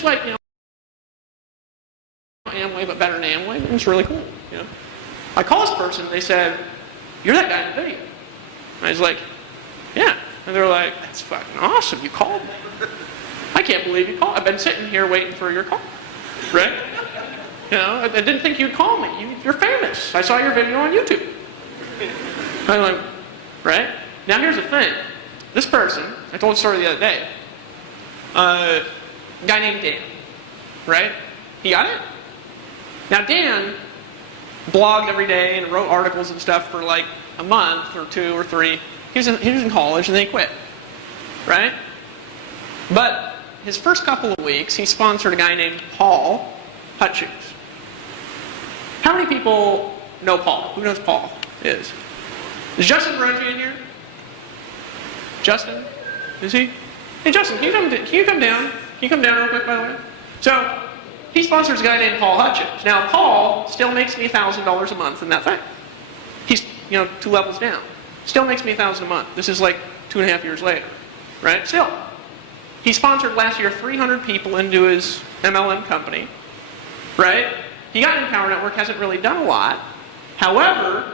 just like, Amway, but better than Amway. And it's really cool, I call this person, they said, "You're that guy in the video." And I was like, "Yeah." And they're like, "That's fucking awesome, you called me. I can't believe you called. I've been sitting here waiting for your call." Right? I didn't think you'd call me. You're famous. I saw your video on YouTube. I'm like, right? Now here's the thing. This person, I told a story the other day, a guy named Dan, right? He got it? Now Dan blogged every day and wrote articles and stuff for like a month or 2 or 3. He was in college and then he quit, right? But his first couple of weeks, he sponsored a guy named Paul Hutchings. How many people know Paul? Who knows Paul is? Is Justin Berungi in here? Justin? Is he? Hey Justin, can you come down? Can you come down real quick, by the way? So, he sponsors a guy named Paul Hutchings. Now, Paul still makes me $1,000 a month in that thing. He's, 2 levels down. Still makes me $1,000 a month. This is like 2.5 years later, right? Still. He sponsored last year 300 people into his MLM company, right? He got in Power Network, hasn't really done a lot. However,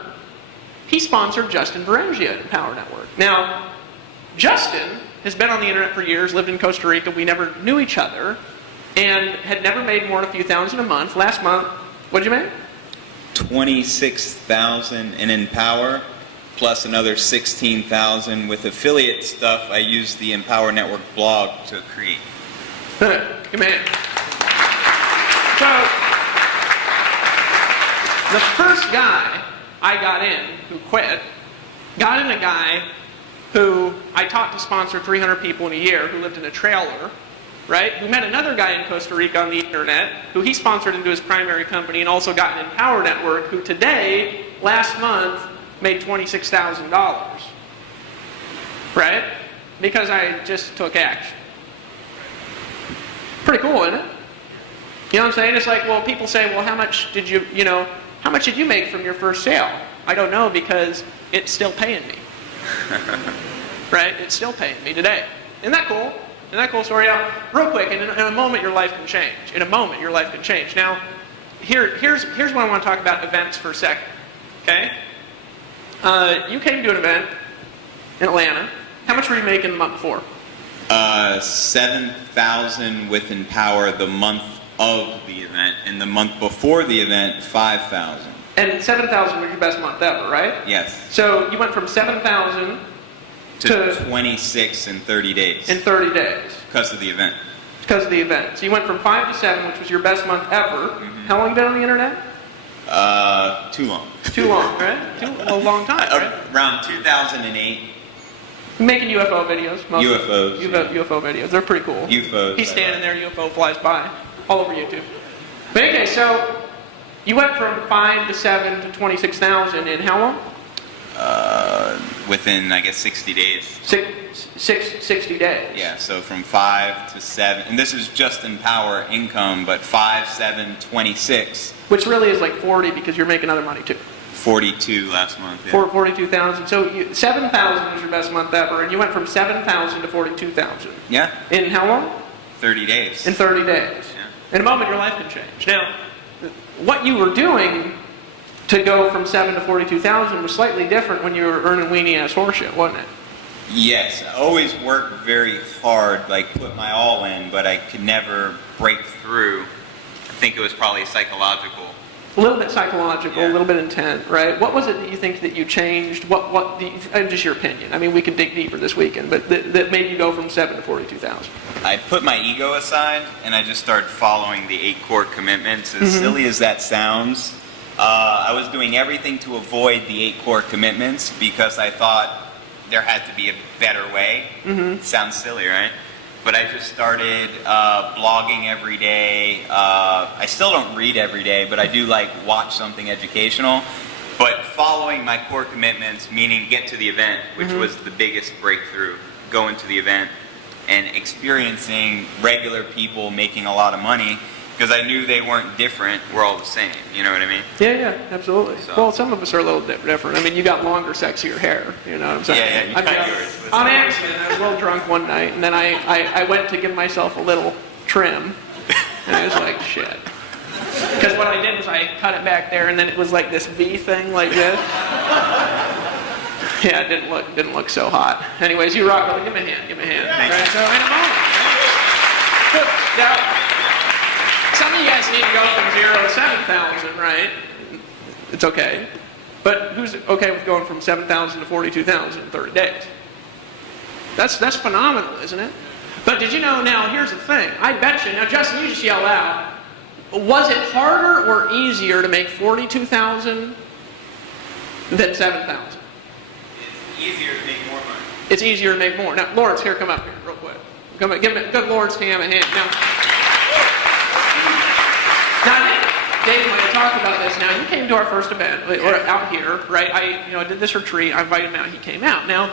he sponsored Justin Berungi in Power Network. Now, Justin has been on the internet for years, lived in Costa Rica, we never knew each other, and had never made more than a few thousand a month. Last month, what did you make? 26,000 in Empower, plus another 16,000 with affiliate stuff I used the Empower Network blog to create. Good man. So, the first guy I got in who quit, got in a guy who I taught to sponsor 300 people in a year, who lived in a trailer, right? Who met another guy in Costa Rica on the internet, who he sponsored into his primary company and also got an Empower Network, who today, last month, made $26,000. Right? Because I just took action. Pretty cool, isn't it? You know what I'm saying? It's like, well, people say, well, how much did you make from your first sale? I don't know, because it's still paying me. Right? It's still paying me today. Isn't that cool? Isn't that cool story? Now, real quick, in a moment your life can change. In a moment your life can change. Now, here's what I want to talk about events for a second. Okay? You came to an event in Atlanta. How much were you making the month before? 7,000 with Empower the month of the event, and the month before the event, 5,000. And 7,000 was your best month ever, right? Yes. So you went from 7,000 to 26 in 30 days. In 30 days. Because of the event. Because of the event. So you went from 5 to 7, which was your best month ever. Mm-hmm. How long have you been on the internet? Too long. Too long, right? A long time, right? Around 2008. Making UFO videos. UFOs. UFO videos. They're pretty cool. UFOs. He's standing there, UFO flies by. All over YouTube. But okay, so you went from 5 to 7 to 26,000 in how long? Within, I guess, 60 days. 60 days. Yeah, so from 5 to 7. And this is just Empower income, but 5, 7, 26. Which really is like 40 because you're making other money too. 42 last month, yeah. 42,000. So 7,000 was your best month ever, and you went from 7,000 to 42,000. Yeah. In how long? 30 days. In 30 days. Yeah. In a moment, your life can change. Now, what you were doing to go from 7 to 42,000 was slightly different when you were earning weenie-ass horseshit, wasn't it? Yes. I always worked very hard, like put my all in, but I could never break through. I think it was probably psychological. A little bit psychological, Yeah. a little bit intent, right? What was it that you think that you changed? Just your opinion. I mean, we can dig deeper this weekend, but that made you go from 7 to 42,000. I put my ego aside, and I just started following the 8 core commitments. As silly as that sounds, I was doing everything to avoid the 8 core commitments because I thought there had to be a better way. Sounds silly, right? But I just started blogging every day. I still don't read every day, but I do like watch something educational. But following my core commitments, meaning get to the event, which was the biggest breakthrough, going to the event and experiencing regular people making a lot of money, because I knew they weren't different, we're all the same, you know what I mean? Yeah, absolutely. So. Well, some of us are a little different. I mean, you got longer, sexier hair, you know what I'm saying? Yeah, you cut yours. On accident, I was a little drunk one night, and then I went to give myself a little trim, And I was like, shit. Because what I did was I cut it back there, and then it was like this V thing like this. Yeah, it didn't look so hot. Anyways, you rock. Give me a hand. Give me a hand. Right? So in a moment. Now, some of you guys need to go from 0 to 7,000, right? It's okay. But who's okay with going from 7,000 to 42,000 in 30 days? That's phenomenal, isn't it? But did you know, now here's the thing. I bet you, now Justin, you just yell out, was it harder or easier to make 42,000 than 7,000? It's easier to make more money. It's easier to make more. Now, Lawrence, here, come up here real quick. Come on, give Lawrence Cam a hand. Now, Dave might have talked about this. Now, he came to our first event, or out here, right? I did this retreat. I invited him out. He came out. Now,